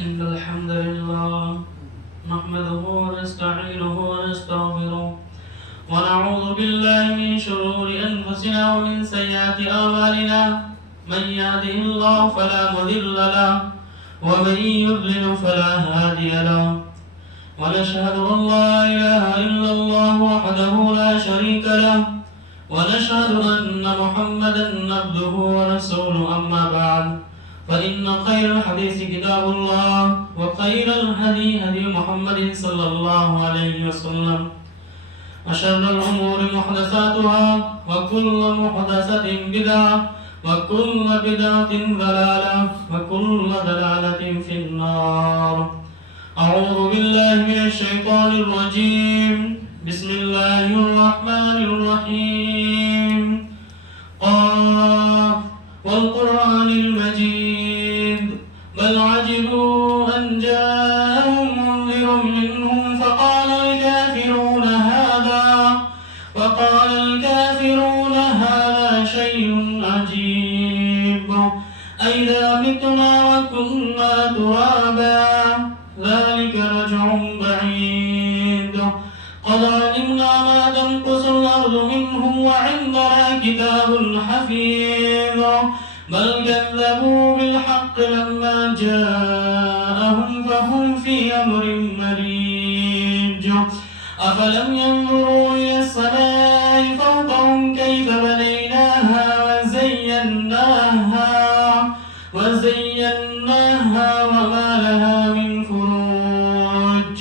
إن الحمد لله نحمده ونستعينه ونستغفره ونعوذ بالله من شرور أنفسنا ومن سيئات أعمالنا من يهده الله فلا مضل له ومن يضلل فلا هادي له ونشهد أن لا إله إلا الله وحده لا شريك له ونشهد أن محمدا عبده ورسوله أما بعد فإن خير الحديث كتاب الله وخير الهدي هدي محمد صلى الله عليه وسلم وشر الأمور محدثاتها وكل محدثة بدعة وكل بدعة ضلالة وكل ضلالة في النار. أعوذ بالله من الشيطان الرجيم. بسم الله الرحمن الرحيم. قاف والقرآن المجيد بل عجبوا أن جاءهم منذر منهم فقال الكافرون هذا شيء عجيب أئذا متنا وكنا ترابا ذلك رجع بعيد قد علمنا ما تنقص الأرض منهم وعندنا كتاب حفيظ بل كذبوا بالحق لما جاءهم فهم في أمر مريج أفلم ينظروا إلى السماء فوقهم كيف بنيناها وزيناها وما لها من فروج.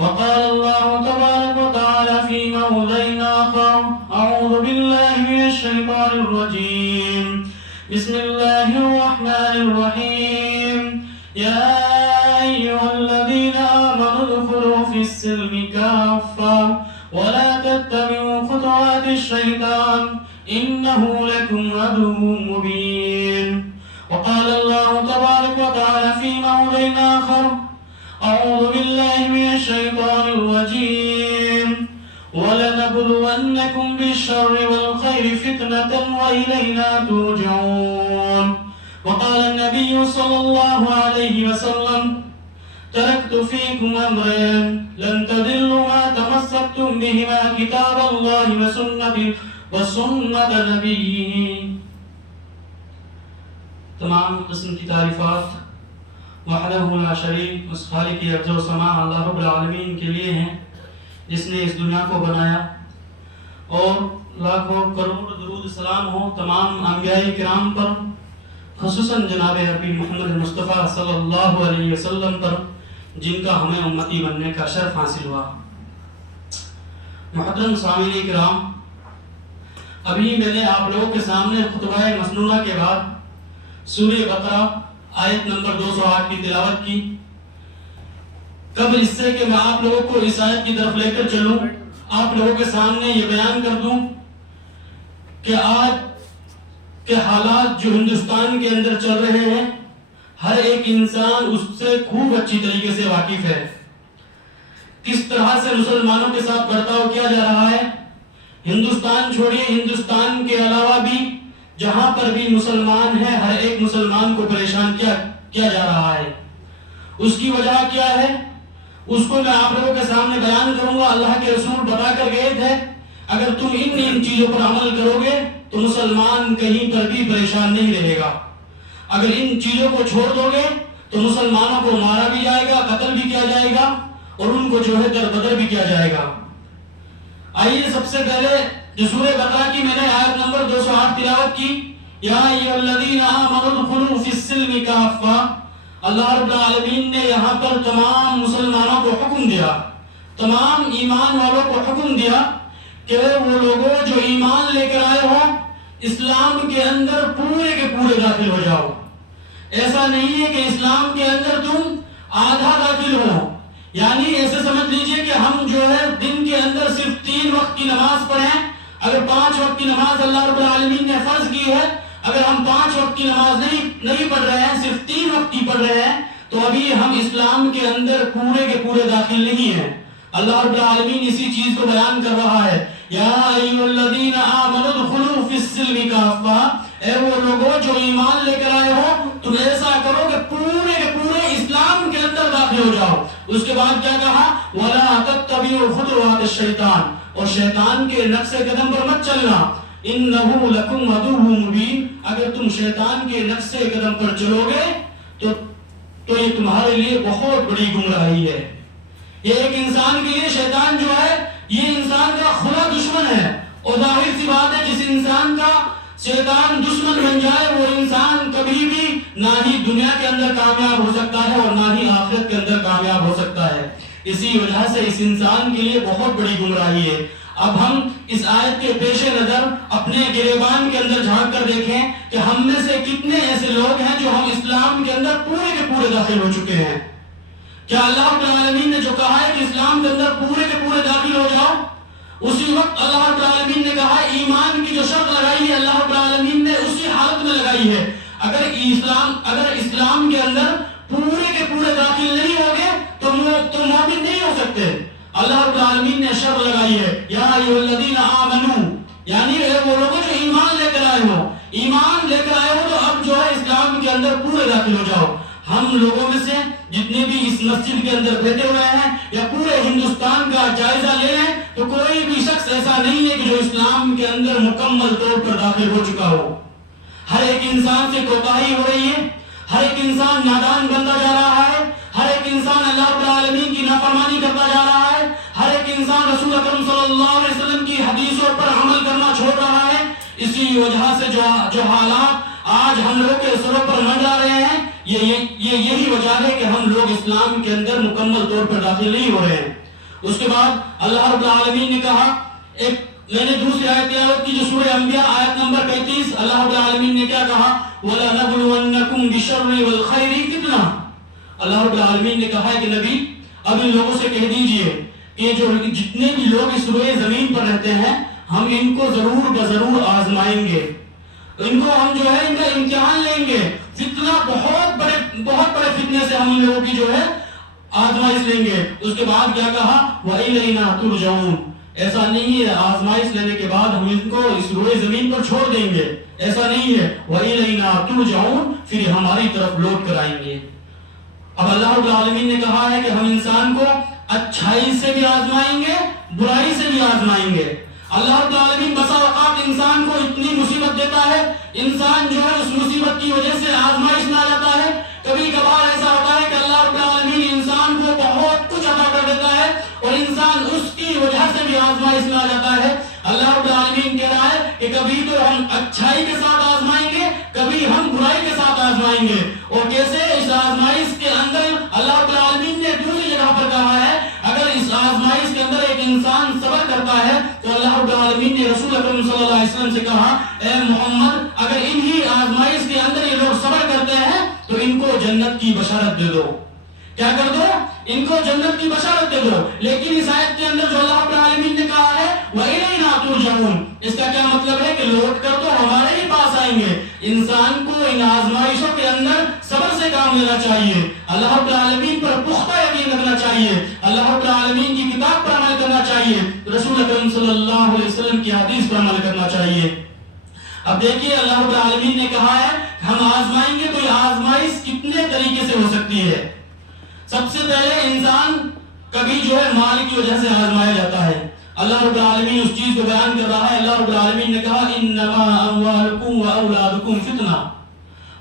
وقال الله تبارك وتعالى في موضع آخر أعوذ بالله من الشيطان الرجيم. بسم الله الرحمن الرحيم. يا أيها الذين آمنوا ادخلوا في السلم كافة ولا تتبعوا خطوات الشيطان إنه لكم عدو مبين. وقال الله تبارك وتعالى في موضع آخر أعوذ بالله من الشيطان الرجيم. ولنبلونكم بالشر والخير فتنة وإلينا ترجعون. وقال النبي صلى الله عليه وسلم تركت فيكم أمرين لن تضلوا ما تمسكتم بهما كتاب الله وسنة نبيه. تمام قسم کی تعریفات وحدہ لا شریک اس خالق ارض و سماء اللہ رب العالمین کے لیے ہیں جس نے اس دنیا کو بنایا، اور لاکھوں کروڑ درود سلام ہو تمام انبیاء کرام پر، خصوصاً جناب حبیب محمد مصطفیٰ صلی اللہ علیہ وسلم پر جن کا ہمیں امتی بننے کا شرف حاصل ہوا۔ محترم سامعین کرام، ابھی میں نے آپ لوگوں کے سامنے خطبہ مسنونہ کے بعد سورہ بقرہ آیت نمبر 208 کی تلاوت کی۔ قبل اس سے کہ میں آپ لوگوں کو اس آیت کی طرف لے کر چلوں، آپ لوگوں کے سامنے یہ بیان کر دوں کہ آج کے حالات جو ہندوستان کے اندر چل رہے ہیں، ہر ایک انسان اس سے خوب اچھی طریقے سے واقف ہے۔ کس طرح سے مسلمانوں کے ساتھ برتاؤ کیا جا رہا ہے، ہندوستان چھوڑیے، ہندوستان کے علاوہ بھی جہاں پر بھی مسلمان ہیں، ہر ایک مسلمان کو پریشان کیا جا رہا ہے۔ اس کی وجہ کیا ہے، اس کو میں آپ لوگوں کے سامنے بیان کروں گا۔ اللہ کے رسول بتا کر گئے تھے اگر تم ان چیزوں پر عمل کرو گے تو مسلمان کہیں پر بھی پریشان نہیں رہے گا۔ اگر ان چیزوں کو چھوڑ دو گے تو مسلمانوں کو مارا بھی جائے گا، قتل بھی کیا جائے گا، اور ان کو جو ہے دربدر بھی کیا جائے گا۔ آئیے سب سے پہلے جو سورہ بقرہ کی میں نے آیت نمبر 208 تلاوت کی، یا ایھا الذین آمنوا ادخلوا فی السلم کافہ، اللہ رب العالمین نے یہاں پر تمام مسلمانوں کو حکم دیا، تمام ایمان والوں کو حکم دیا کہ وہ لوگوں جو ایمان لے کر آئے ہو اسلام کے اندر پورے کے پورے داخل ہو جاؤ۔ ایسا نہیں ہے کہ اسلام کے اندر تم آدھا داخل ہو، یعنی ایسے سمجھ لیجئے کہ ہم جو ہے دن کے اندر صرف 3 وقت کی نماز پڑھیں۔ اگر 5 وقت کی نماز اللہ رب العالمین نے فرض کی ہے، اگر ہم 5 وقت کی نماز نہیں پڑھ رہے ہیں، صرف 3 وقت کی پڑھ رہے ہیں، تو ابھی ہم اسلام کے اندر پورے کے پورے داخل نہیں ہیں۔ اللہ رب العالمین اسی چیز کو بیان کر رہا ہے، یا ایھا الذین آمنوا ادخلوا فی السلم کافہ، اے وہ لوگوں جو ایمان لے کر آئے ہو تم ایسا کرو کہ پورے کے پورے اسلام کے داخل ہو جاؤ. اس کے بعد کیا کہا؟ وَلَا تَتَّبِعُوا خُطُوَاتِ الشَّيْطَانِ، اور شیطان کے نقش قدم پر مت چلنا. إِنَّهُ لَكُمْ عَدُوٌّ مُبِينٌ، اگر تم شیطان کے نقش قدم پر چلو گے تو یہ تمہارے لیے بہت بڑی گمراہی ہے. یہ ایک انسان کے لیے شیطان جو ہے یہ انسان کا کھلا دشمن ہے، اور ظاہر سی بات ہے جس انسان کا شیطان دشمن بن جائے وہ انسان کبھی بھی نہ ہی دنیا کے اندر کامیاب ہو سکتا ہے اور نہ ہی آخرت کے اندر کامیاب ہو سکتا ہے. اسی وجہ سے اس انسان کے لیے بہت بڑی گمراہی ہے. اب ہم اس آیت کے پیش نظر اپنے گریبان کے اندر جھانک کر دیکھیں کہ ہم میں سے کتنے ایسے لوگ ہیں جو ہم اسلام کے اندر پورے کے پورے داخل ہو چکے ہیں. کیا اللہ رب العالمین نے جو کہا ہے کہ اسلام کے اندر پورے کے پورے داخل ہو جاؤ، اسی وقت اللہ رب العالمین نے کہا ایمان کی جو شرط لگائی ہے اللہ رب العالمین نے اسی حالت میں لگائی ہے. اگر اسلام کے اندر پورے کے پورے داخل نہیں ہوگے تو مومن نہیں ہو سکتے. اللہ رب العالمین نے شرط لگائی ہے یا ایھا الذین آمنو، یعنی وہ لوگ جو ایمان لے کر آئے ہو تو اب جو ہے اسلام کے اندر پورے داخل ہو جاؤ. ہم لوگوں میں سے جتنے بھی اس مسجد کے اندر بیٹھے ہوئے ہیں یا پورے ہندوستان کا جائزہ لے لیں تو کوئی بھی شخص ایسا نہیں ہے کہ جو اسلام کے اندر مکمل طور پر داخل ہو چکا ہو. ہر ایک انسان سے کوتاہی ہو رہی ہے، ہر ایک انسان نادان بنتا جا رہا ہے، ہر ایک انسان اللہ رب العالمین کی نافرمانی کرتا جا رہا ہے، ہر ایک انسان رسول اکرم صلی اللہ علیہ وسلم کی حدیثوں پر عمل کرنا چھوڑ رہا ہے. اسی وجہ سے جو حالات آج ہم لوگ کے سروں پر منڈرا رہے ہیں یہی وجہ ہے کہ ہم لوگ اسلام کے اندر مکمل طور پر داخل نہیں ہو رہے ہیں. اس کے بعد اللہ رب العالمین نے کہا، میں نے دوسری آیت تلاوت کی جو سورہ انبیاء آیت نمبر 35، اللہ رب العالمین نے کیا کہا؟ وَلَنَبْلُوَنَّكُمْ بِالشَّرِّ وَالْخَيْرِ فِتْنَةً. اللہ رب العالمین نے کہا ہے کہ نبی اب ان لوگوں سے کہہ دیجئے کہ جو جتنے بھی لوگ اس روئے زمین پر رہتے ہیں ہم ان کو ضرور بضرور آزمائیں گے، ان کو ہم جو ہے ان کا امتحان لیں گے. فتنہ بہت بڑے فتنے سے ہم ان لوگوں کی جو ہے آزمائش لیں گے. اس کے بعد کیا کہا؟ وَإِلَيْنَا تُرْجَعُونَ. ایسا نہیں ہے آزمائش لینے کے بعد ہم ان کو اس روئے زمین پر چھوڑ دیں گے، ایسا نہیں ہے. وَإِلَيْنَا تُرْجَعُونَ، پھر ہماری طرف لوٹ کر آئیں گے. اب اللہ رب العالمین نے کہا ہے کہ ہم انسان کو اچھائی سے بھی آزمائیں گے، برائی سے بھی آزمائیں گے. اللہ رب العالمین بسا اوقات انسان کو اتنی مصیبت دیتا ہے، انسان جو ہے اس مصیبت کی وجہ سے آزمائش میں آ جاتا ہے. کبھی کبھار ایسا ہوتا ہے کہ اللہ رب العالمین انسان کو بہت کچھ عطا کر دیتا ہے اور انسان اس کی وجہ سے بھی آزمائش میں آ جاتا ہے. اللہ رب العالمین کہہ رہا ہے کہ کبھی تو ہم اچھائی کے ساتھ آزمائیں گے، کبھی ہم برائی کے ساتھ آزمائیں گے. اور کیسے؟ اس آزمائش کے اندر اللہ رب العالمین نے دوسری جگہ پر کہا ہے اگر اس آزمائش کے اندر ایک انسان صبر کرتا ہے تو اللہ رب العالمین نے رسول اکرم صلی اللہ علیہ وسلم سے کہا اے محمد اگر انہی آزمائش کے اندر یہ لوگ صبر کرتے ہیں تو ان کو جنت کی بشارت دے دو. کیا کر دو؟ ان کو جنت کی بشارت دے دو. لیکن اس آیت کے اندر جو اللہ رب العالمین نے کہا ہے وَإِلَيْنَا تُرْجَعُونَ، اس کا کیا مطلب ہے کہ لوٹ کر تو ہمارے ہی پاس آئیں گے. انسان کو ان آزمائشوں کے اندر صبر سے کام لینا چاہیے، اللہ رب العالمین پر پختہ یقین رکھنا چاہیے، اللہ رب العالمین کی کتاب پر عمل کرنا چاہیے، رسول اکرم صلی اللہ علیہ وسلم کی حدیث پر عمل کرنا چاہیے. اب دیکھیے اللہ رب العالمین نے کہا ہے ہم آزمائیں گے، تو یہ آزمائش کتنے طریقے سے ہو سکتی ہے؟ سب سے پہلے انسان کبھی جو ہے مال کی وجہ سے آزمایا جاتا ہے. اللہ رب العالمین اس چیز کو بیان کر رہا ہے. اللہ رب العالمین نے کہا انما اموالکم واولادکم فتنہ،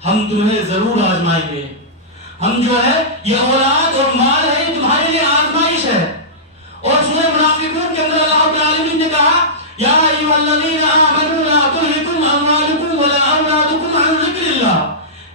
ہم تمہیں ضرور آزمائیں گے. ہم جو ہے یہ اولاد اور مال ہے یہ تمہارے لیے آزمائش ہے. اور سورہ منافقون کے اندر اللہ رب العالمین نے کہا یا ایھا الذین آمنوا لا تلھکم اموالکم ولا اولادکم عن ذکر اللہ.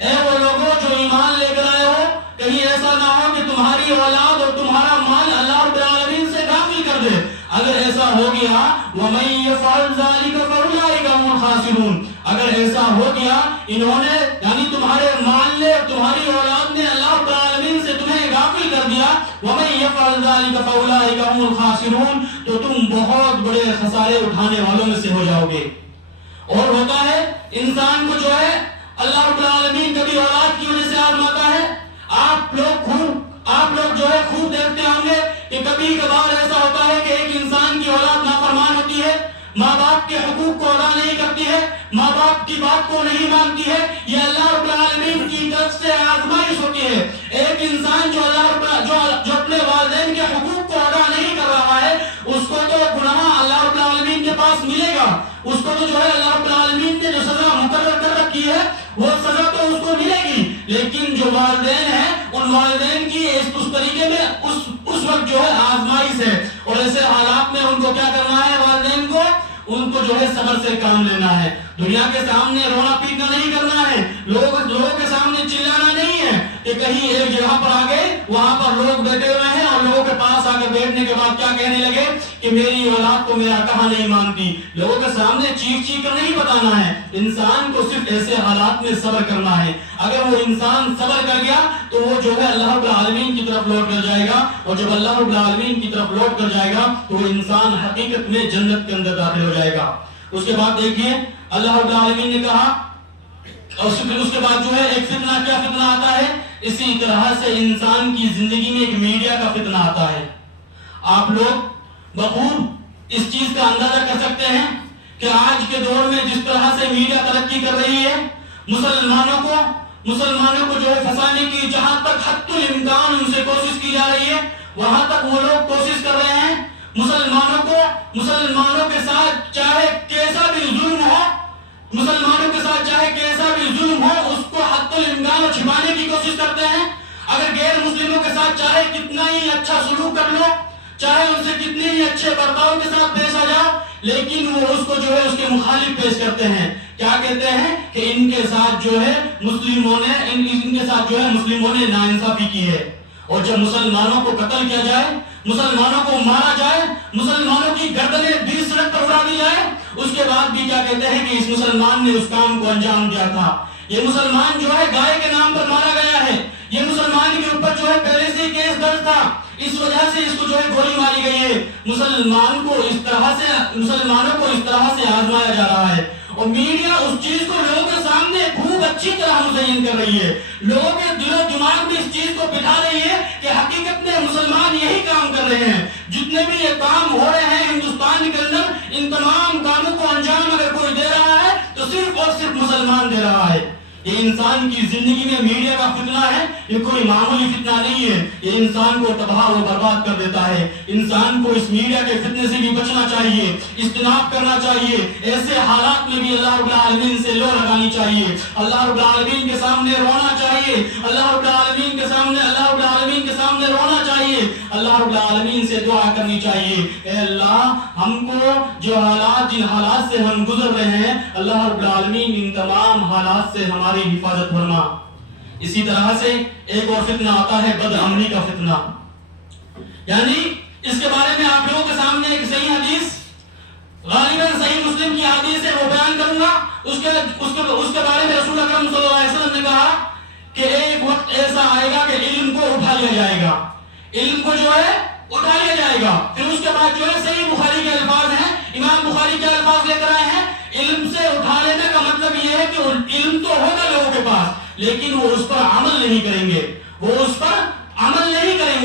اے وہ لوگوں جو ایمان لے کر آئے ہو کہیں ایسا نہ ہو کہ تمہاری اولاد اور تمہارا مال اللہ رب العالمین سے غافل کر دے. اگر ایسا ہو گیا وَمَن يَفْعَلْ ذَلِكَ فَأُولَٰئِكَ هُمُ الْخَاسِرُونَ، اگر ایسا ہو گیا انہوں نے یعنی تمہارے مال نے تمہاری اولاد نے اللہ رب العالمین سے تمہیں غافل کر دیا وَمَن يَفْعَلْ ذَلِكَ فَأُولَٰئِكَ هُمُ الْخَاسِرُونَ، تو تم بہت بڑے خسارے اٹھانے والوں میں سے ہو جاؤ گے. اور ہوتا ہے انسان کو جو ہے اللہ رب العالمین کبھی اولاد کی وجہ سے آزماتا ہے. آپ لوگ جو ہے خوب دیکھتے ہوں گے کہ کبھی کبھار ایسا ہوتا ہے کہ ایک انسان کی اولاد نافرمان ہوتی ہے، ماں باپ کے حقوق کو ادا نہیں کرتی ہے، ماں باپ کی بات کو نہیں مانتی ہے، یہ اللہ رب العالمین کی طرف سے آزمائش ہوتی ہے۔ ایک انسان جو اپنے والدین کے حقوق کو ادا نہیں کر رہا ہے، اس کو تو گناہ اللہ رب العالمین کے پاس ملے گا، اس کو تو جو ہے اللہ رب العالمین نے جو سزا مقرر کر رکھی ہے وہ سزا تو اس کو ملے گی، لیکن جو والدین ہیں ان والدین کی اس طریقے میں اس وقت جو ہے آزمائش ہے، اور ایسے حالات میں ان کو کیا کرنا ہے؟ والدین کو ان کو جو ہے صبر سے کام لینا ہے، دنیا کے سامنے رونا پیٹنا نہیں کرنا ہے، لوگوں کے سامنے چلانا نہیں ہے کہ کہیں ایک جگہ پر آ گئے وہاں پر لوگ بیٹھے ہوئے ہیں اور لوگوں کے پاس آ کر بیٹھنے کے بعد کیا کہنے لگے کہ میری اولاد تو میرا کہا نہیں مانتی۔ لوگوں کے سامنے چیخ چیخ کر نہیں بتانا ہے، انسان کو صرف ایسے حالات میں صبر کرنا ہے۔ اگر وہ انسان صبر کر گیا تو وہ جو ہے اللہ رب العالمین کی طرف لوٹ کر جائے گا، اور جب اللہ رب العالمین کی طرف لوٹ کر جائے گا تو وہ انسان حقیقت میں جنت کے اندر داخل ہو جائے گا۔ اس کے بعد دیکھیے اللہ رب العالمین نے کہا، اور پھر اس کے بعد جو ہے ایک فتنہ، کیا فتنہ آتا ہے؟ اسی طرح سے انسان کی زندگی میں ایک میڈیا کا فتنہ آتا ہے۔ آپ لوگ بخوب اس چیز کا اندازہ کر سکتے ہیں کہ آج کے دور میں جس طرح سے میڈیا ترقی کر رہی ہے، مسلمانوں کو جو ہے پھنسانے کی جہاں تک حد الامکان ان سے کوشش کی جا رہی ہے، وہاں تک وہ لوگ کوشش کر رہے ہیں مسلمانوں کے ساتھ چاہے کیسا بھی ظلم ہو، اس کو حد الامکان چھپانے کی کوشش کرتے ہیں۔ اگر غیر مسلموں کے ساتھ چاہے کتنا ہی اچھا سلوک کر لو، چاہے ان سے کتنے ہی اچھے برتاؤ کے ساتھ پیش آ جاؤ، لیکن وہ اس کو جو ہے اس کے مخالف پیش کرتے ہیں۔ کیا کہتے ہیں کہ ان کے ساتھ جو ہے مسلموں نے ناانصافی کی ہے، اور جب مسلمانوں کو قتل کیا جائے، مسلمانوں کو مارا جائے، مسلمانوں کی گردنیں بیچ سڑک پر اڑا دی جائے، اس کے بعد بھی کیا کہتے ہیں کہ اس مسلمان نے اس کام کو انجام دیا تھا، یہ مسلمان جو ہے گائے کے نام پر مارا گیا ہے، یہ مسلمان کے اوپر جو ہے پہلے سے کیس درج تھا، اس وجہ سے اس کو جو ہے گولی ماری گئی ہے۔ مسلمانوں کو اس طرح سے آزمایا جا رہا ہے، اور میڈیا اس چیز کو لوگوں کے سامنے خوب اچھی طرح مزین کر رہی ہے، لوگوں کے دل و دماغ میں اس چیز کو بٹھا رہی ہے کہ حقیقت میں مسلمان یہی کام کر رہے ہیں، جتنے بھی یہ کام ہو رہے ہیں ہندوستان کے اندر، ان تمام کاموں کو انجام اگر کوئی دے رہا ہے تو صرف اور صرف مسلمان دے رہا ہے۔ یہ انسان کی زندگی میں میڈیا کا فتنہ ہے، یہ کوئی معمولی فتنہ نہیں ہے، یہ انسان کو تباہ و برباد کر دیتا ہے۔ انسان کو اس میڈیا کے فتنے سے بھی بچنا چاہیے، اجتناب کرنا چاہیے، ایسے حالات میں بھی اللہ رب العالمین سے لو لگانی چاہیے، اللہ رب العالمین کے سامنے رونا چاہیے، اللہ رب العالمین کے سامنے رونا چاہیے، اللہ رب العالمین سے دعا کرنی چاہیے، اے اللہ ہم کو جن حالات سے ہم گزر رہے ہیں، اللہ رب العالمین ان تمام حالات سے ہماری حفاظت فرما۔ اسی طرح سے ایک اور فتنہ آتا ہے بد عملی کا فتنہ، یعنی اس کے بارے میں آپ لوگوں کے سامنے ایک صحیح حدیث، غالباً صحیح مسلم کی حدیث ہے، وہ بیان کروں گا۔ اس کے بارے میں رسول اکرم صلی اللہ علیہ وسلم نے کہا کہ ایک وقت ایسا آئے گا کہ علم کو اٹھا لیا جائے گا، علم کو جو ہے اٹھا لیا جائے گا۔ پھر اس کے بعد جو ہے صحیح بخاری کے الفاظ ہیں، امام بخاری کے الفاظ لے کر آئے ہیں، علم سے اٹھا لینے کا مطلب یہ ہے کہ علم تو ہوگا لوگوں کے پاس، لیکن وہ اس پر عمل نہیں کریں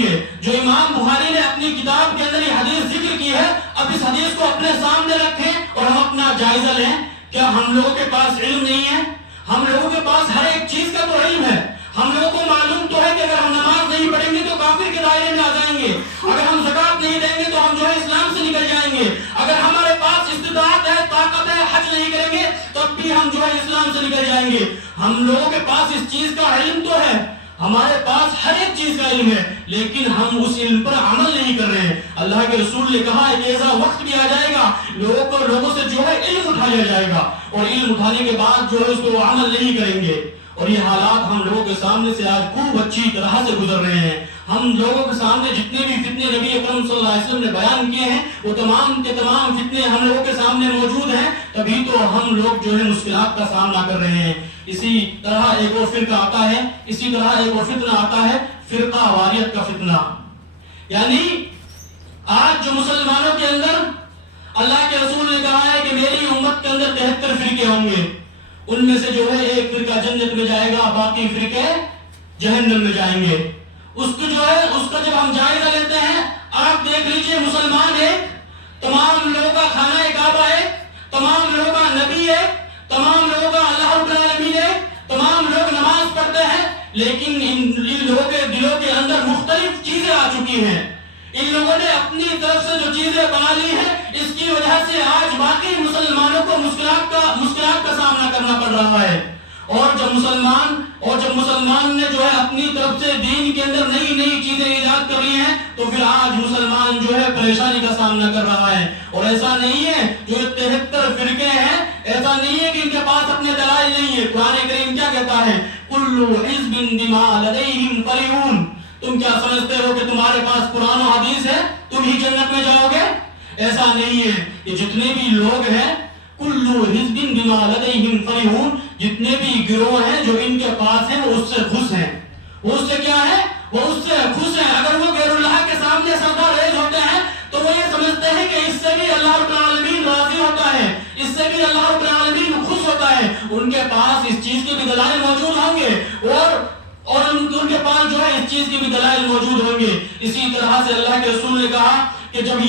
گے، جو امام بخاری نے اپنی کتاب کے اندر یہ حدیث ذکر کی ہے، اب اس حدیث کو اپنے سامنے رکھیں اور ہم اپنا جائزہ لیں۔ کیا ہم لوگوں کے پاس علم نہیں ہے؟ ہم لوگوں کے پاس ہر ایک چیز کا تو علم ہے، ہم لوگوں کو معلوم تو ہے کہ اگر ہم نماز نہیں پڑھیں گے تو کافر کے دائرے میں آ جائیں گے، اگر ہم زکوٰۃ نہیں دیں گے تو ہم جو ہے اسلام سے نکل جائیں گے، اگر ہمارے پاس استطاعت ہے، طاقت ہے، حج نہیں کریں گے تب بھی ہم جو ہے اسلام سے نکل جائیں گے۔ ہم لوگوں کے پاس اس چیز کا علم تو ہے، ہمارے پاس ہر ایک چیز کا علم ہے، لیکن ہم اس علم پر عمل نہیں کر رہے ہیں۔ اللہ کے رسول نے کہا ایک ایسا وقت بھی آ جائے گا لوگوں سے جو ہے علم اٹھا لیا جائے گا، اور علم اٹھانے کے بعد جو ہے اس کو عمل نہیں کریں گے، اور یہ حالات ہم لوگوں کے سامنے سے آج خوب اچھی طرح سے گزر رہے ہیں۔ ہم لوگوں کے سامنے جتنے بھی فتنے نبی اکرم صلی اللہ علیہ وسلم نے بیان کیے ہیں وہ تمام کے تمام فتنے ہم لوگوں کے سامنے موجود ہیں، تبھی تو ہم لوگ جو ہے مشکلات کا سامنا کر رہے ہیں۔ اسی طرح ایک اور فتنہ آتا ہے فرقہ واریت کا فتنہ، یعنی آج جو مسلمانوں کے اندر اللہ کے رسول نے کہا ہے کہ میری امت کے اندر 73 فرقے ہوں گے، ان میں سے جو ہے ایک فرقہ جنت میں جائے گا، باقی فرقے جہنم میں جائیں گے۔ اس کا جب ہم جائزہ لیتے ہیں، آپ دیکھ لیجئے مسلمان ایک، تمام لوگوں کا خانہ کعبہ ہے، تمام لوگوں کا نبی ہے، تمام لوگوں کا اللہ رب العالمین ہے، تمام لوگ نماز پڑھتے ہیں، لیکن ان لوگوں کے دلوں کے اندر مختلف چیزیں آ چکی ہیں۔ ان لوگوں نے اپنی طرف سے جو چیزیں بنا لی ہیں، اس کی وجہ سے آج باقی مسلمانوں کو مشکلات کا سامنا کرنا پڑ رہا ہے۔ اور جب مسلمان نے جو ہے اپنی طرف سے دین کے اندر نئی چیزیں ایجاد کر لی ہیں، تو پھر آج مسلمان جو ہے پریشانی کا سامنا کر رہا ہے۔ اور ایسا نہیں ہے جو 73 فرقے ہیں، ایسا نہیں ہے کہ ان کے پاس اپنے دلائل نہیں ہے۔ قرآن کریم کیا کہتا ہے؟ کل حزب بما لدیہم فرحون۔ تم کیا سمجھتے ہو کہ تمہارے پاس قرآن و حدیث ہے تم ہی جنت میں جاؤ گے؟ ایسا نہیں ہے۔ یہ جتنے بھی لوگ ہیں، کل حزب بما لدیہم فرحون، جتنے بھی گروہ ہیں جو ان کے پاس ہیں وہ اس سے خوش ہیں۔ وہ اس سے کیا ہے؟ وہ اس سے خوش ہیں۔ اگر وہ غیر اللہ کے سامنے سردار ریز ہوتے ہیں تو وہ یہ سمجھتے ہیں کہ اس سے بھی اللہ رب العالمین راضی ہوتا ہے، اس سے بھی اللہ رب العالمین خوش ہوتا ہے۔ ان کے پاس اس چیز کے بھی دلائل موجود ہوں گے اور ان کے پاس جو ہے اس چیز کے بھی دلائل موجود ہوں گے۔ اسی طرح سے اللہ کے رسول نے کہا کہ جب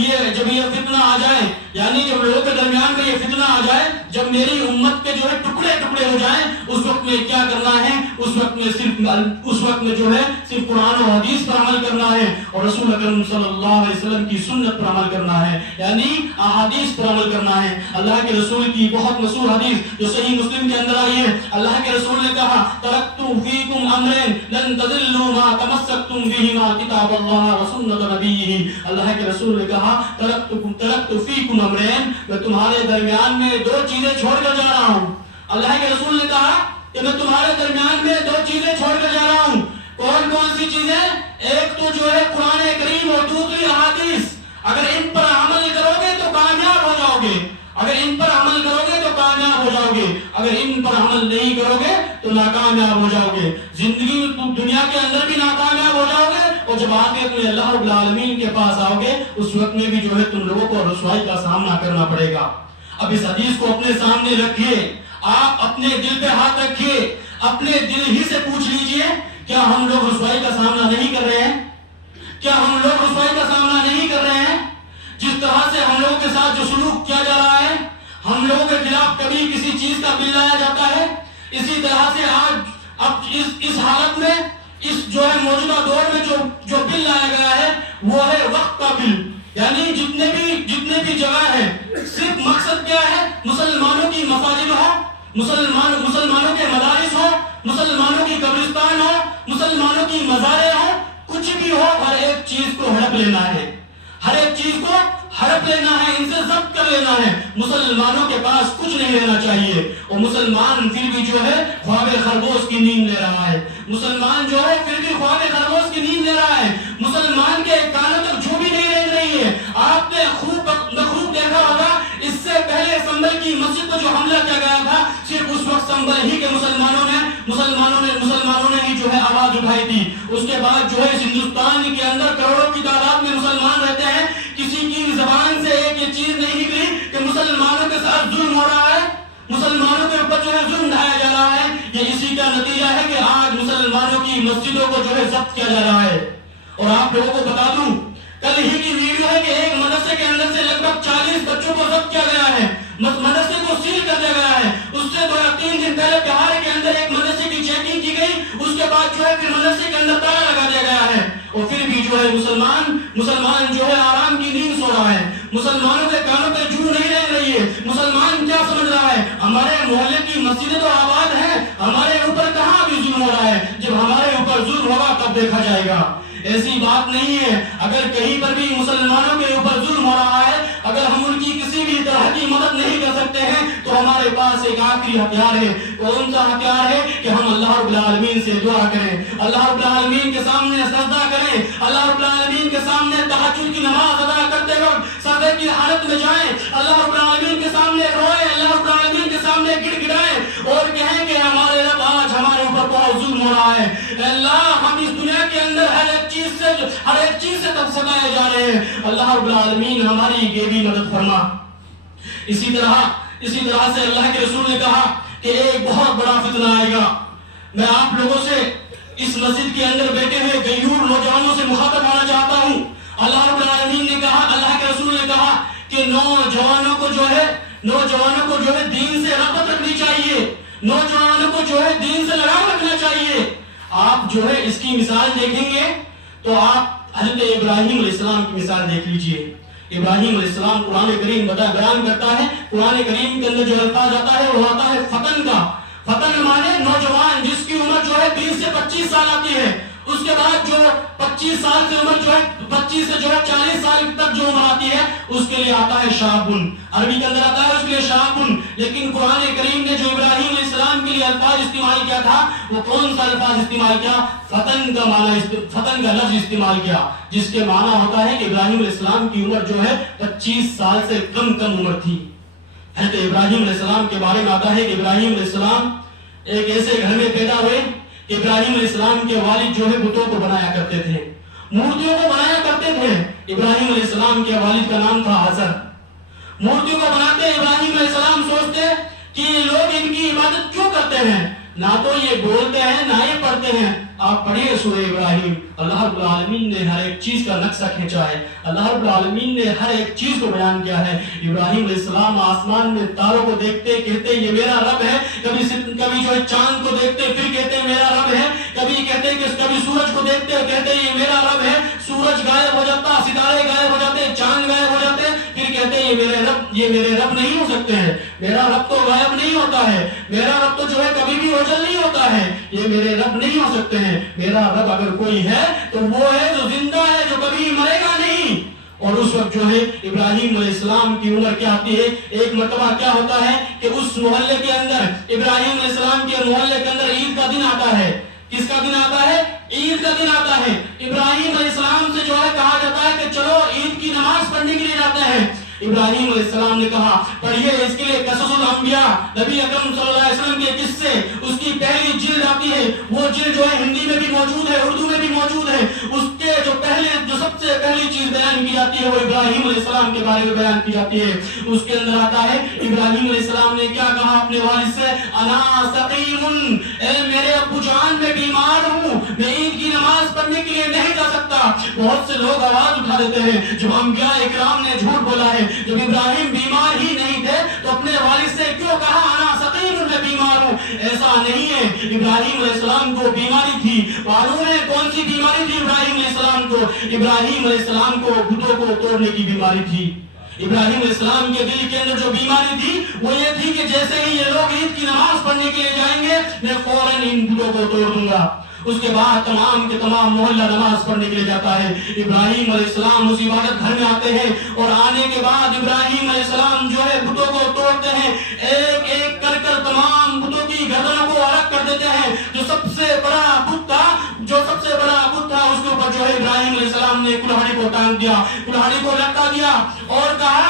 یہ فتنہ آ جائے، یعنی جب لوگوں کے درمیان میں یہ فتنہ آ جائے، جب میری امت کے جو ہے ٹکڑے ہو جائیں، اس وقت میں کیا کرنا ہے؟ اس وقت میں جو ہے صرف قرآن و حدیث پر عمل کرنا ہے، اور رسول اکرم صلی اللہ علیہ وسلم کی سنت پر عمل کرنا ہے، یعنی احادیث پر عمل کرنا ہے۔ اللہ کے رسول کی بہت مشہور حدیث جو صحیح مسلم کے اندر آئی ہے، اللہ کے رسول نے کہا ترکت فیکم امرین لن تضلوا ما تمسکتم بہما کتاب اللہ و سنت نبیہ۔ اللہ کے رسول نے کہا ترکت فیکم امرین، میں تمہارے درمیان میں دو چیزیں چھوڑ کر جا رہا ہوں۔ اللہ کے رسول نے کہا کہ میں تمہارے درمیان میں دو چیزیں چھوڑ کر جا رہا ہوں۔ کون سی چیزیں؟ ایک تو جو ہے قرآن کریم اور دوسری احادیث۔ اگر ان پر عمل کرو گے تو کامیاب ہو جاؤ گے، اگر ان پر عمل کرو گے تو کامیاب ہو جاؤ گے، اگر ان پر عمل نہیں کرو گے تو ناکامیاب ہو جاؤ گے۔ زندگی میں دنیا کے اندر بھی ناکامیاب ہو جاؤ گے، اور جب آخرت میں اللہ رب العالمین کے پاس آؤ گے اس وقت میں بھی جو ہے تم لوگوں کو رسوائی کا سامنا کرنا پڑے گا۔ اب اس حدیث کو اپنے سامنے رکھیے، آپ اپنے دل پہ ہاتھ رکھیے، اپنے دل ہی سے پوچھ لیجئے کیا ہم لوگ رسوائی کا سامنا نہیں کر رہے ہیں؟ کیا ہم لوگ رسوائی کا سامنا نہیں کر رہے ہیں؟ جس طرح سے ہم لوگوں کے ساتھ جو سلوک کیا جا رہا ہے، ہم لوگوں کے خلاف کبھی کسی چیز کا بل لایا جاتا ہے، اسی طرح سے آج اب اس حالت میں اس جو ہے موجودہ دور میں جو بل لایا گیا ہے وہ ہے وقت کا بل، یعنی جتنے بھی جگہ ہے، صرف مقصد کیا ہے؟ مسلمانوں کی مساجد ہو، مسلمانوں کے مدارس ہو، مسلمانوں کی قبرستان ہو، مسلمانوں کی مزاریں ہو، کچھ بھی ہو، ہر ایک چیز کو ہڑپ لینا ہے، ہر ایک چیز کو ہڑپ لینا ہے، ان سے ضبط کر لینا ہے۔ مسلمانوں کے پاس کچھ نہیں رہنا چاہیے، اور مسلمان پھر بھی جو ہے خواب خرگوش کی نیند لے رہا ہے، مسلمان جو ہے پھر بھی خواب خرگوش کی نیند لے رہا ہے، مسلمان کے کانوں تک جو بھی نہیں رہ رہی ہے۔ آپ نے خوب دیکھا ہوگا، اس سے پہلے سنبھل کی مسجد پر جو حملہ کیا گیا تھا، صرف اس وقت سنبھل ہی کے مسلمانوں نے ہی جو ہے آواز اٹھائی تھی۔ اس کے بعد جو ہے اس ہندوستان کے اندر کروڑوں کی تعداد میں مسلمان رہتے ہیں، کسی کی زبان سے ایک یہ چیز نہیں نکلی کہ مسلمانوں کے ساتھ ظلم ہو رہا ہے، مسلمانوں کے اوپر جو ہے ظلم ڈھایا جا رہا ہے۔ یہ اسی کا نتیجہ ہے کہ آج مسلمانوں کی مسجدوں کو جو ہے ضبط کیا جا رہا ہے۔ اور آپ لوگوں کو بتا دوں، کل ہی کی ویڈیو ہے کہ ایک مدرسے کے اندر سے لگ بھگ 40 بچوں کو ضبط کیا گیا ہے، مدرسے کو سیل کر دیا گیا ہے۔ اس سے 2 یا 3 دن پہلے بہار کے اندر ایک مدرسے کی چیکنگ کی گئی، اس کے بعد جو ہے پھر مدرسے کے اندر تالا لگا دیا گیا ہے، اور پھر بھی جو ہے مسلمان جو ہے آرام کی نیند سو رہا ہے، مسلمانوں کے کانوں پہ جو نہیں رہ رہی ہے۔ مسلمان کیا سمجھ رہا ہے؟ ہمارے محلے کی مسجدیں تو آباد ہیں، ہمارے اوپر کہاں بھی ظلم ہو رہا ہے، جب ہمارے اوپر ظلم ہوگا تب دیکھا جائے گا۔ ایسی بات نہیں ہے، اگر کہیں پر بھی مسلمانوں کے اوپر ظلم ہو رہا ہے، اگر ہم ان کی کسی بھی طرح کی مدد نہیں کر سکتے ہیں تو ہمارے پاس ایک آخری ہتھیار ہے۔ کون سا ہتھیار ہے؟ کہ ہم اللہ رب العالمین سے دعا کریں، اللہ رب العالمین کے سامنے سجدہ کریں، اللہ رب العالمین کے سامنے تہجد کی نماز ادا کرتے وقت سجدے کی حالت میں جائیں، اللہ رب العالمین کے سامنے روئیں، اللہ رب العالمین کے سامنے گڑ گڑائیں اور کہیں کہ ہمارے رب آج ہمارے اوپر بہت ظلم ہو رہا ہے، اللہ ہم اس دنیا کے اندر ہر ایک چیز سے تب ستائے جا رہے ہیں، اللہ رب العالمین ہماری یہ بھی مدد فرما۔ اسی طرح سے اللہ کے رسول نے کہا کہ ایک بہت بڑا فتنہ آئے گا۔ میں آپ لوگوں سے اس مسجد کے اندر بیٹھے ہوئے غیور نوجوانوں سے مخاطب ہونا چاہتا ہوں۔ اللہ رب العالمین نے کہا، اللہ کے رسول نے کہا کہ نوجوانوں کو جو ہے دین سے رغبت رکھنی چاہیے، نوجوانوں کو جو ہے دین سے لگاؤ رکھنا چاہیے۔ آپ جو ہے اس کی مثال دیکھیں گے تو آپ حضرت ابراہیم علیہ السلام کی مثال دیکھ لیجئے۔ ابراہیم علیہ السلام قرآن کریم بیان کرتا ہے، قرآن کریم کے اندر جو الفاظ آتا ہے وہ آتا ہے فتن کا۔ فتن مانے نوجوان، جس کی عمر جو ہے 20 سے 25 سال آتی ہے، اس کے بعد جو 25 سال سے عمر جو ہے 25 سے جو ہے 40 سال تک جو عمر آتی ہے اس کے لیے آتا ہے شابن، عربی کے اندر آتا ہے اس کے لیے شابن۔ لیکن قرآن کریم نے جو ابراہیم علیہ السلام کے لیے الفاظ استعمال کیا تھا وہ کون سا الفاظ استعمال کیا؟ فتن کا معنی، فتن کا لفظ استعمال کیا، جس کے معنی ہوتا ہے کہ ابراہیم علیہ السلام کی عمر جو ہے 25 سال سے کم عمر تھی۔ حضرت ابراہیم علیہ السلام کے بارے میں آتا ہے کہ ابراہیم علیہ السلام ایک ایسے گھر میں پیدا ہوئے کہ ابراہیم علیہ السلام کے والد جو ہے بتوں کو بنایا کرتے تھے، مورتیوں کو بنایا کرتے تھے۔ ابراہیم علیہ السلام کے والد کا نام تھا آزر۔ مورتیوں کو بناتے ابراہیم علیہ السلام سوچتے کہ یہ لوگ ان کی عبادت کیوں کرتے ہیں، نہ تو یہ بولتے ہیں نہ یہ پڑھتے ہیں۔ آپ پڑھیے سورہ ابراہیم، اللہ رب العالمین نے ہر ایک چیز کا نقشہ کھینچا ہے، اللہ رب العالمین نے ہر ایک چیز کو بیان کیا ہے۔ ابراہیم علیہ السلام آسمان میں تاروں کو دیکھتے کہتے یہ میرا رب ہے، کبھی جو ہے چاند کو دیکھتے پھر کہتے میرا رب ہے، کبھی کہتے کہ کبھی سورج کو دیکھتے کہتے یہ میرا رب ہے، سورج غائب ہو جاتا، ستارے غائب ہو جاتے، چاند غائب ہو جاتے، پھر کہتے یہ میرے رب نہیں ہو سکتے ہیں، میرا رب تو غائب نہیں ہوتا ہے، میرا رب تو جو ہے کبھی بھی اوجھل نہیں ہوتا ہے، یہ میرے رب نہیں ہو سکتے ہیں۔ میرا رب اگر کوئی ہے تو وہ ہے جو زندہ ہے، جو کبھی مرے گا نہیں۔ اور اس وقت جو ہے ابراہیم علیہ السلام کی عمر کیا آتی ہے؟ ایک مرتبہ کیا ہوتا ہے کہ اس محلے کے اندر، ابراہیم علیہ السلام کے محلے کے اندر عید کا دن آتا ہے۔ کس کا دن آتا ہے؟ عید کا دن آتا ہے۔ ابراہیم علیہ السلام سے جو ہے کہا جاتا ہے کہ چلو عید کی نماز پڑھنے کے لیے جاتے ہیں۔ ابراہیم علیہ السلام نے کہا پڑھیے اس کے لیے قصص الانبیاء، نبی اکرم صلی اللہ علیہ وسلم کے قصے، اس کی پہلی جلد آتی ہے، وہ جلد جو ہے ہندی میں بھی موجود ہے، اردو میں بھی موجود ہے۔ اس کے جو سب سے پہلی چیز بیان کی جاتی ہے وہ ابراہیم علیہ السلام کے بارے میں بیان کی جاتی ہے۔ اس کے اندر آتا ہے ابراہیم علیہ السلام نے کیا کہا اپنے والد سے، انا سقیم، اے میرے ابو جان میں بیمار ہوں، میں عید کی نماز پڑھنے کے لیے نہیں جا سکتا۔ بہت سے لوگ آواز اٹھا دیتے ہیں جب انبیاء اکرام نے جھوٹ بولا ہے، جب ابراہیم بیمار ہی نہیں تھے تو اپنے والد سے کیوں کہا انا سقیم، میں بیمار ہوں؟ ایسا نہیں ہے، ابراہیم علیہ السلام کو بیماری تھی۔ معلوم ہے کون سی بیماری تھی ابراہیم علیہ السلام کو؟ ابراہیم علیہ السلام کو بتوں کو توڑنے کی بیماری تھی۔ ابراہیم علیہ السلام کے دل کے اندر جو بیماری تھی وہ یہ تھی کہ جیسے ہی یہ لوگ عید کی نماز پڑھنے کے لیے جائیں گے میں فوراً ان بتوں کو توڑ دوں گا۔ اس کے بعد تمام کے تمام محلہ نماز پڑھنے کے لیے جاتا ہے۔ ابراہیم علیہ السلام اس عبادت گھر میں آتے ہیں اور آنے کے بعد ابراہیم علیہ السلام جو ہے بتوں کو توڑتے ہیں، ایک ایک کر کر تمام بتوں کی گردنوں کو الگ کر دیتے ہیں۔ جو سب سے بڑا بت تھا اس کے اوپر جو ہے ابراہیم علیہ السلام نے کلہاڑی کو ٹانگ دیا، کلہاڑی کو لٹکا دیا اور کہا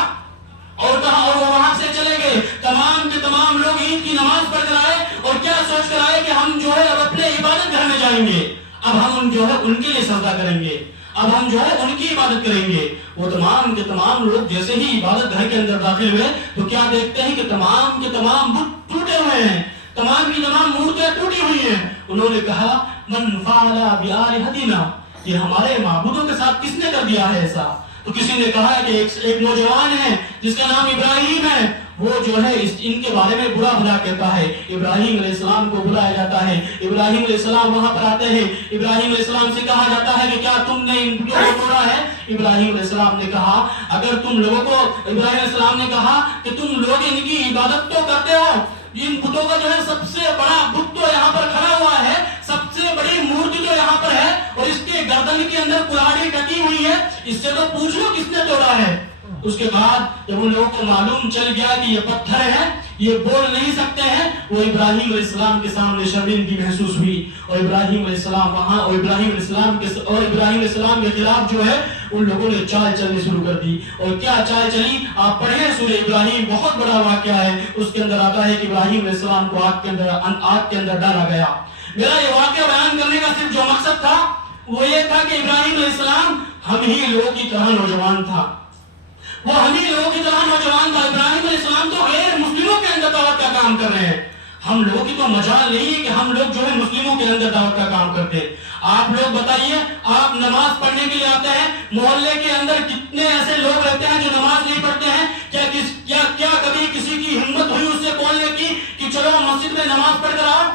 اور وہ وہاں سے چلے گئے۔ تمام کے تمام لوگ عید کی نماز پڑھ کر آئے اور کیا سوچ کر آئے کہ ہم جو ہے اب اپنے عبادت گھر میں جائیں گے، اب ہم جو ہے ان کے لیے سجدہ کریں گے، اب ہم جو ہے ان کی عبادت کریں گے۔ وہ تمام کے تمام لوگ جیسے ہی عبادت گھر کے اندر داخل ہوئے تو کیا دیکھتے ہیں کہ تمام کے تمام بت ٹوٹے ہوئے ہیں، تمام کی تمام مورتیں ٹوٹی ہوئی ہیں۔ انہوں نے کہا من فعل بآلہتنا، یہ ہمارے معبودوں کے ساتھ کس نے کر دیا ہے ایسا؟ تو کسی نے کہا کہ ایک نوجوان ہے جس کا نام ابراہیم ہے، وہ جو ہے ان کے بارے میں برا بھلا کہتا ہے۔ ابراہیم علیہ السلام کو بلایا جاتا ہے، ابراہیم علیہ السلام وہاں پر آتے ہیں، ابراہیم علیہ السلام سے کہا جاتا ہے کہ کیا تم نے ان بتوں کو توڑا ہے؟ ابراہیم علیہ السلام نے کہا اگر تم لوگوں کو، ابراہیم علیہ السلام نے کہا کہ تم لوگ ان کی عبادت تو کرتے ہو، ان بتوں کا جو ہے سب سے بڑا بت تو یہاں پر کھڑا ہوا ہے، سب سے بڑی مورتی تو یہاں پر ہے اور اس کے گردن کے اندر کلاڑی ٹکی ہوئی ہے، اس سے تو پوچھ لو کس نے توڑا ہے۔ اس کے بعد جب ان لوگوں کو معلوم چل گیا کہ یہ پتھر ہے، یہ بول نہیں سکتے ہیں، وہ ابراہیم علیہ السلام کے سامنے شرمندگی محسوس ہوئی اور ابراہیم علیہ السلام وہاں اور ابراہیم علیہ السلام کے خلاف جو ہے ان لوگوں نے چال چلنی شروع کر دی۔ اور کیا چال چلی؟ آپ پڑھیں سورہ ابراہیم، بہت بڑا واقعہ ہے۔ اس کے اندر آتا ہے کہ ابراہیم علیہ السلام کو آگ کے اندر ڈالا گیا۔ میرا یہ واقعہ بیان کرنے کا صرف جو مقصد تھا وہ یہ تھا کہ ابراہیم علیہ السلام ہم ہی لوگوں کی طرح نوجوان تھا، وہ ہم ہی لوگوں کی طرح نوجوان تھا۔ ابراہیم علیہ السلام تو غیر مسلموں کے اندر دعوت کا کام کر رہے ہیں، ہم لوگوں کی تو مجال نہیں ہے کہ ہم لوگ جو ہے مسلموں کے اندر دعوت کا کام کرتے ہیں۔ آپ لوگ بتائیے، آپ نماز پڑھنے کے لیے آتے ہیں، محلے کے اندر کتنے ایسے لوگ رہتے ہیں جو نماز نہیں پڑھتے ہیں؟ کیا کبھی کسی کی ہمت ہوئی اس سے بولنے کی کہ چلو مسجد میں نماز پڑھ کر آؤ؟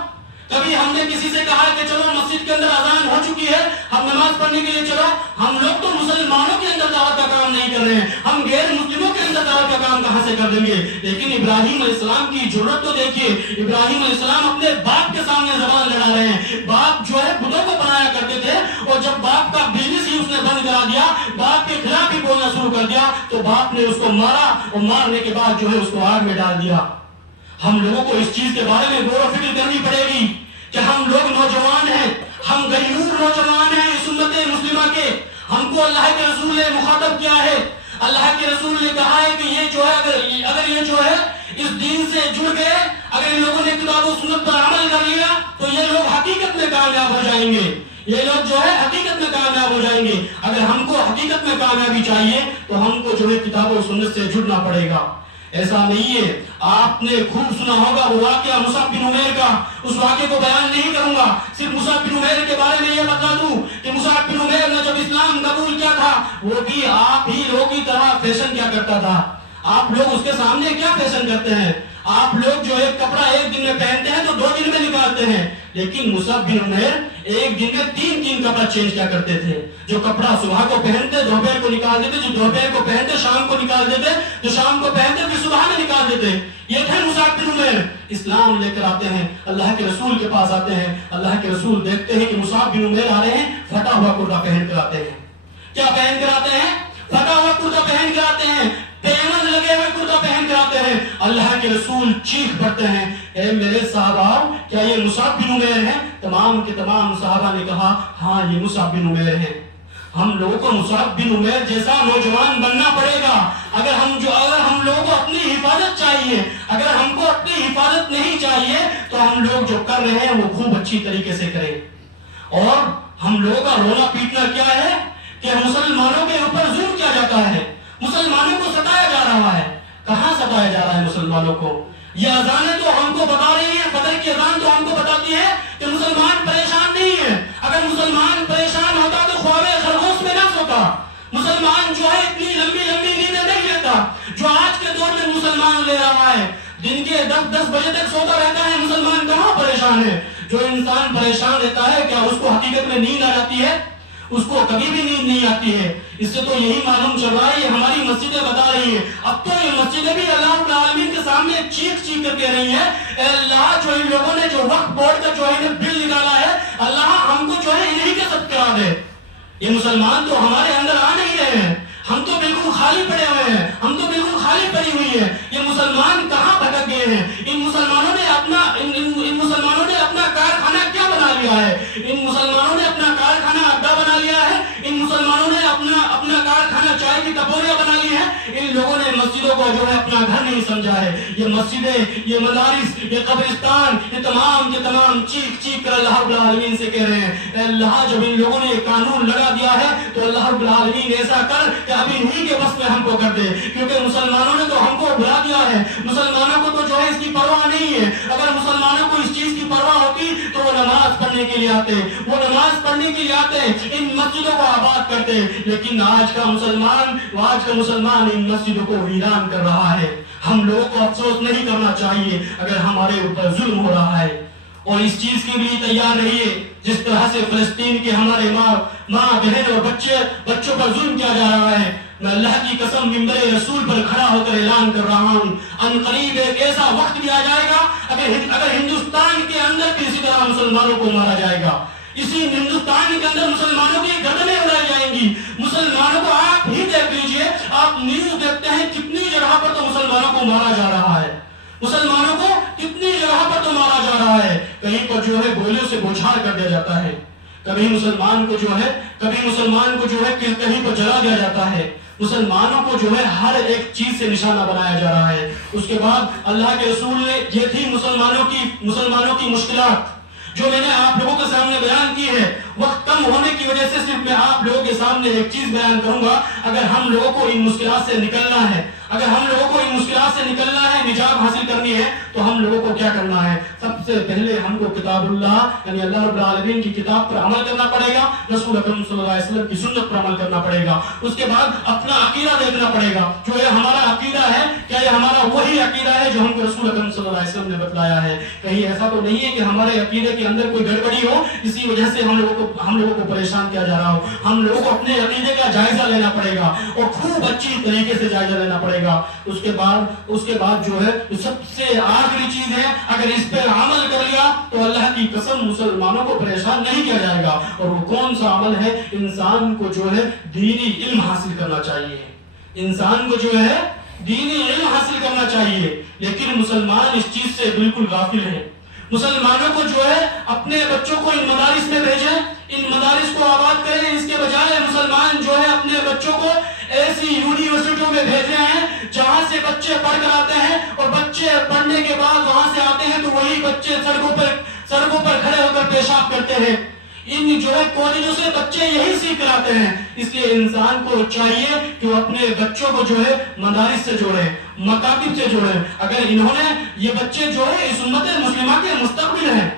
کبھی ہم نے کسی سے کہا کہ چلو مسجد کے اندر اذان ہو چکی ہے، ہم نماز پڑھنے کے لیے چلو؟ ہم لوگ تو مسلمانوں کے اندر دعوت کا کام نہیں کر رہے ہیں، ہم غیر مسلموں کے اندر دعوت کا کام کہاں سے کر دیں گے؟ لیکن ابراہیم علیہ السلام کی جرات تو دیکھیے، ابراہیم علیہ السلام اپنے باپ کے سامنے زبان لڑا رہے ہیں۔ باپ جو ہے بتوں کو بنایا کرتے تھے، اور جب باپ کا بزنس ہی اس نے بند کرا دیا، باپ کے خلاف ہی بولنا شروع کر دیا، تو باپ نے اس کو مارا، اور مارنے کے بعد جو ہے اس کو آگ میں ڈال دیا۔ ہم لوگوں کو اس چیز کے بارے میں غور و فکر کرنی پڑے گی کہ ہم لوگ نوجوان ہیں، ہم غیور نوجوان ہیں اس امت مسلمہ کے۔ ہم کو اللہ کے رسول نے مخاطب کیا ہے، اللہ کے رسول نے کہا ہے کہ یہ جو ہے اگر یہ جو ہے اس دین سے جڑ گئے، اگر ان لوگوں نے کتاب و سنت پر عمل کر لیا تو یہ لوگ حقیقت میں کامیاب ہو جائیں گے، یہ لوگ جو ہے حقیقت میں کامیاب ہو جائیں گے۔ اگر ہم کو حقیقت میں کامیابی چاہیے تو ہم کو جو ہے کتاب و سنت سے جڑنا پڑے گا۔ ایسا نہیں ہے، آپ نے خوب سنا ہوگا وہ واقعہ مصعب بن عمیر کا، اس واقعے کو بیان نہیں کروں گا، صرف مصعب بن عمیر کے بارے میں یہ بتا دوں کہ مصعب بن عمیر نے جب اسلام قبول کیا تھا، وہ بھی آپ ہی لوگوں کی طرح فیشن کیا کرتا تھا۔ آپ لوگ اس کے سامنے کیا فیشن کرتے ہیں؟ آپ لوگ جو ایک کپڑا ایک دن میں پہنتے ہیں تو 2 دن میں نکالتے ہیں، لیکن مصعب بن عمیر ایک دن میں 3 کپڑا چینج کیا کرتے تھے۔ جو کپڑا صبح کو پہنتے دوپہر کو نکال دیتے، جو دوپہر کو پہنتے شام کو نکال دیتے، جو شام کو پہنتے پھر صبح میں نکال دیتے۔ یہ تھے مصعب بن عمیر۔ اسلام لے کر آتے ہیں، اللہ کے رسول کے پاس آتے ہیں، اللہ کے رسول دیکھتے ہیں کہ مصعب بن عمیر آ رہے ہیں، پھٹا ہوا کرتا پہن کر آتے ہیں۔ کیا پہن کر آتے ہیں؟ پھٹا ہوا کرتا پہن کر آتے ہیں، پیمند لگے ہوئے کرتا پہن کر آتے ہیں۔ اللہ کے رسول چیخ پڑتے ہیں، اے میرے صحابہ، کیا یہ مصعب بن عمیر ہیں؟ تمام کے تمام صحابہ نے کہا ہاں یہ مصعب بن عمیر ہیں۔ ہم لوگوں کو مصعب بن عمیر جیسا نوجوان بننا پڑے گا۔ اگر ہم لوگوں کو اپنی حفاظت چاہیے، اگر ہم کو اپنی حفاظت نہیں چاہیے تو ہم لوگ جو کر رہے ہیں وہ خوب اچھی طریقے سے کریں۔ اور ہم لوگوں کا رونا پیٹنا کیا ہے کہ مسلمانوں کے اوپر ظلم کیا جاتا ہے، مسلمانوں کو ستایا جا رہا ہے۔ کہاں ستایا جا رہا ہے مسلمانوں کو؟ یہ اذانیں تو ہم کو بتا رہی ہیں، فجر کی اذان تو ہم کو بتاتی ہے کہ مسلمان پریشان نہیں ہے۔ اگر مسلمان پریشان ہوتا تو خواب خرگوش میں نہ سوتا، مسلمان جو ہے اتنی لمبی نیندیں نہیں لیتا جو آج کے دور میں مسلمان لے رہا ہے۔ دن کے 10 بجے تک سوتا رہتا ہے، مسلمان کہاں پریشان ہے؟ جو انسان پریشان رہتا ہے کیا اس کو حقیقت میں نیند آ جاتی ہے؟ اس کو کبھی بھی نیند نہیں آتی ہے۔ اس سے تو یہی معلوم چل رہا ہے، یہ ہماری مسجدیں بتا رہی ہیں۔ اب تو یہ مسجدیں بھی اللہ رب العالمین کے سامنے چیخ کر کہہ رہی ہیں، اے اللہ جو ان لوگوں نے جو وقت بورڈ کا جو ہے بل نکالا ہے، اللہ ہم کو جو ہے انہی کے ساتھ کرا دے۔ یہ مسلمان تو ہمارے اندر آ نہیں رہے ہیں، ہم تو بالکل خالی پڑے ہوئے ہیں، ہم تو بالکل خالی پڑی ہوئی ہے۔ یہ مسلمان کہاں بھٹک گئے ہیں؟ ان مسلمانوں نے اپنا کارخانہ کیا بنا لیا ہے؟ ان مسلمانوں نے اپنا کارخانہ اڈا بنا لیا ہے، ان مسلمانوں نے اپنا کارخانہ چائے کی ٹپوریاں بنا لی ہے۔ ان لوگوں نے مسجدوں کو جو ہے اپنا گھر نہیں سمجھا ہے۔ یہ مسجدیں، یہ مدارس، یہ قبرستان، یہ تمام کے تمام چیخ کر اللہ رب العالمین سے کہہ رہے ہیں، اے اللہ جب ان لوگوں نے یہ قانون لگا دیا ہے تو اللہ رب العالمین ایسا کر کہ اب انہی کے بس میں ہم کو کر دے، کیونکہ مسلمانوں نے تو ہم کو بھلا دیا ہے۔ مسلمانوں کو تو جو ہے اس کی پرواہ نہیں ہے۔ اگر مسلمانوں کو اس چیز کی پرواہ ہوتی تو وہ نماز پڑھنے کے لیے آتے، وہ نماز پڑھنے کے لیے آتے، ان مسجدوں کو آباد کرتے۔ لیکن آج کا مسلمان ان مسجدوں کو ویران کر رہا ہے۔ ہم لوگوں کو افسوس نہیں کرنا چاہیے اگر ہمارے اوپر ظلم ہو رہا ہے، اور اس چیز کے لیے تیار رہیے جس طرح سے فلسطین کے ہمارے ماں بہن اور بچوں پر ظلم کیا جا رہا ہے۔ میں اللہ کی قسم ممبر رسول پر کھڑا ہو کر اعلان کر رہا ہوں، ان قریب ایک ایسا وقت بھی آ جائے گا اگر ہندوستان کے اندر بھی اسی طرح مسلمانوں کو مارا جائے گا، اسی ہندوستان کے اندر مسلمانوں کی گردنیں اڑائی جائیں گی۔ مسلمانوں کو آپ ہی دیکھ لیجئے، آپ نیوز دیکھتے ہیں کتنی جگہ پر تو مسلمانوں کو مارا جا رہا ہے، مسلمانوں کو کتنی جگہ پر تو مارا جا رہا ہے۔ کہیں پر جو ہے گولیوں سے بوچھار کر دیا جاتا ہے، کبھی مسلمان کو جو ہے کہیں پر جلا دیا جاتا ہے۔ مسلمانوں کو جو ہے ہر ایک چیز سے نشانہ بنایا جا رہا ہے۔ اس کے بعد اللہ کے رسول نے یہ تھی مسلمانوں کی مشکلات جو میں نے آپ لوگوں کے سامنے بیان کی ہے۔ وقت کم ہونے کی وجہ سے صرف میں آپ لوگوں کے سامنے ایک چیز بیان کروں گا، اگر ہم لوگوں کو ان مشکلات سے نکلنا ہے، اگر ہم لوگوں کو ان مشکلات سے نکلنا ہے، نجات حاصل کرنی ہے، تو ہم لوگوں کو کیا کرنا ہے؟ سب سے پہلے ہم کو کتاب اللہ یعنی اللہ رب العالمین کی کتاب پر عمل کرنا پڑے گا، رسول اکرم صلی اللہ علیہ وسلم کی سنت پر عمل کرنا پڑے گا. اس کے بعد اپنا عقیدہ دیکھنا پڑے گا، جو یہ ہمارا عقیدہ ہے کیا یہ ہمارا وہی عقیدہ ہے جو ہم کو رسول اکرم صلی اللہ علیہ وسلم نے بتلایا ہے؟ کہیں ایسا تو نہیں ہے کہ ہمارے عقیدے کے اندر کوئی گڑبڑی ہو، اسی وجہ سے ہم لوگوں کو پریشان کیا جا رہا ہو. ہم لوگوں کو اپنے عقیدے کا جائزہ لینا پڑے گا اور خوب اچھی طریقے سے جائزہ لینا پڑے گا. اس کے بعد جو ہے سب سے آخری چیز ہے، اگر اس پر عمل کر لیا تو اللہ کی قسم مسلمانوں کو پریشان نہیں کیا جائے گا. اور وہ کون سا عمل ہے؟ انسان کو جو ہے دینی علم حاصل کرنا چاہیے. انسان کو جو ہے دینی علم حاصل کرنا چاہیے، لیکن مسلمان اس چیز سے بالکل غافل ہیں. مسلمانوں کو جو ہے اپنے بچوں کو ان مدارس میں بھیجیں، ان مدارس کو آباد کریں. اس کے بجائے مسلمان جو ہے اپنے بچوں کو ایسی یونیورسٹیوں میں بھیج رہے ہیں جہاں سے بچے پڑھ کر آتے ہیں، اور بچے پڑھنے کے بعد وہاں سے آتے ہیں تو وہی بچے سڑکوں پر کھڑے ہو کر پیشاب کرتے ہیں. ان جو ہے کالجوں سے بچے یہی سیکھ کر آتے ہیں. اس لیے انسان کو چاہیے کہ وہ اپنے بچوں کو جو ہے مدارس سے جوڑیں، مکاتب سے جوڑیں. اگر انہوں نے یہ بچے جو ہے اس امت مسلمہ کے مستقبل ہیں،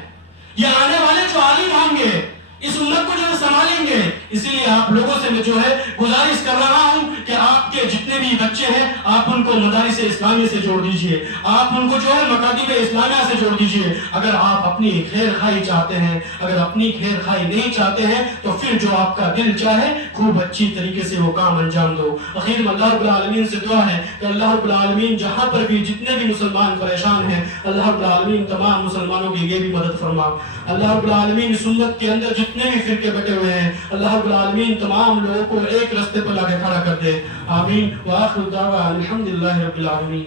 یہ آنے والے جو عالم ہوں گے، اس امت کو جو ہے سنبھالیں گے. اسی لیے آپ لوگوں سے میں جو ہے گزارش کر رہا ہوں کہ آپ کے جتنے بھی بچے ہیں آپ ان کو مدارس اسلامیہ سے جوڑ دیجئے، آپ ان کو جو ہے مکاتب اسلامیہ سے جوڑ دیجئے. اگر آپ اپنی خیر خواہی چاہتے ہیں، اگر اپنی خیر خواہی نہیں چاہتے ہیں تو پھر جو آپ کا دل چاہے خوب اچھی طریقے سے وہ کام انجام دو. اخیر میں اللہ رب العالمین سے دعا ہے کہ اللہ رب العالمین جہاں پر بھی جتنے بھی مسلمان پریشان ہیں، اللہ رب العالمین تمام مسلمانوں کی یہ بھی مدد فرما. اللہ رب العالمین اس امت کے اندر جتنے بھی فرقے بٹے ہوئے ہیں، اللہ رب العالمین تمام لوگوں کو ایک راستے پر لا کے کھڑا کر دے. آمین. وآخر دعوانا الحمدللہ رب العالمین.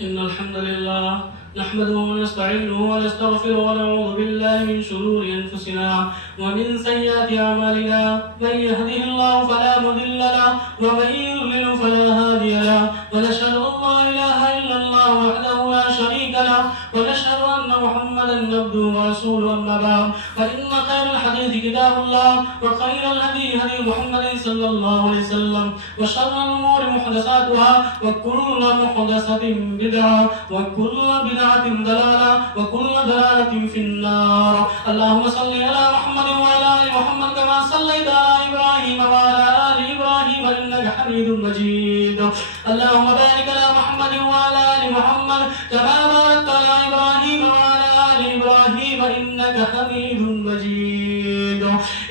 إن الحمد لله نحمده ونستعينه ونستغفره ونعوذ بالله من شرور أنفسنا ومن سيئات أعمالنا. من يهده الله فلا مضل له ومن يضلل فلا هادي له. ونشهد أن لا إله إلا الله وحده لا شريك له ونشهد أن محمدا عبده ورسوله. أما بعد فإن خير الحديث كتاب الله وخير الهدي هدي محمد صلى الله عليه وسلم وشر الأمور محدثاتها وكل محدثة بدعة وكل بدعة ضلالة وكل ضلالة في النار. اللهم صل على محمد وعلى آل محمد كما صليت على إبراهيم وعلى آل إبراهيم إنك حميد مجيد. اللهم بارك على محمد وعلى آل محمد كما باركت على إبراهيم وعلى آل إبراهيم إنك حميد مجيد.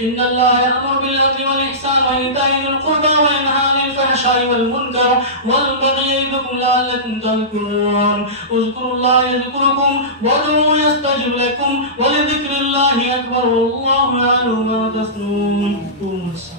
إن الله يأمر بالعدل والإحسان وإيتاء ذي القربى وينهى عن الفحشاء والمنكر والبغي يعظكم لعلكم تذكرون. اذكروا الله يذكركم وادعوه يستجب لكم ولذكر الله أكبر والله يعلم ما تصنعون.